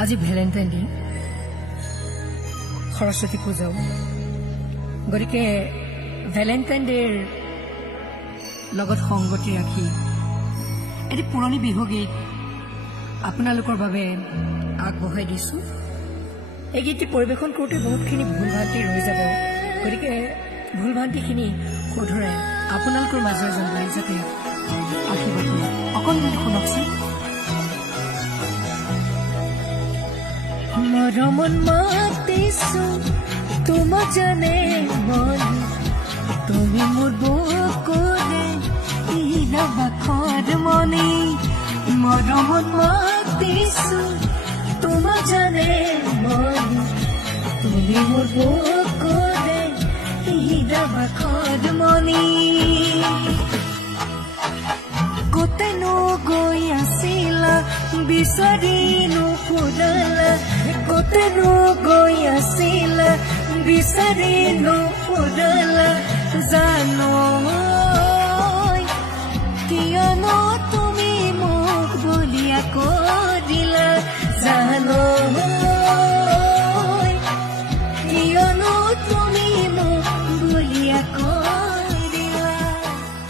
আজি Valentine day Saraswati পূজাও গতিকে ভ্যালেন্টাইন ডেৰ লগত সংগতি ৰাখি এটি পুৰণি বিহুগীত আপোনালোকৰ বাবে আগবঢ়াই দিছো এই গীতটি পৰিবেশন কৰোঁতে বহুতখিনি ভুল ভ্ৰান্তি ৰৈ যাব গতিকে ভুল ভ্ৰান্তিখিনি শুধৰাই আপোনালোকৰ মাজৰ এজন বুলি যাতে আশীৰ্বাদ কৰে অকণমান শুনকচোন মৰমত মাতিছো তোমাক জানে মন তুমি মোৰ বুকুৰে ইৰাবাখৰ মনি মৰমত মাতিছো তোমাক জানে মন তুমি মোৰ বুকুৰে ইৰাবাখৰ মনি কোতেনো গৈ আছিলা বিচাৰি নুফুৰালা কোতেনো গৈ আছিলা বিচাৰি নুফুৰালা জানো কিয়নো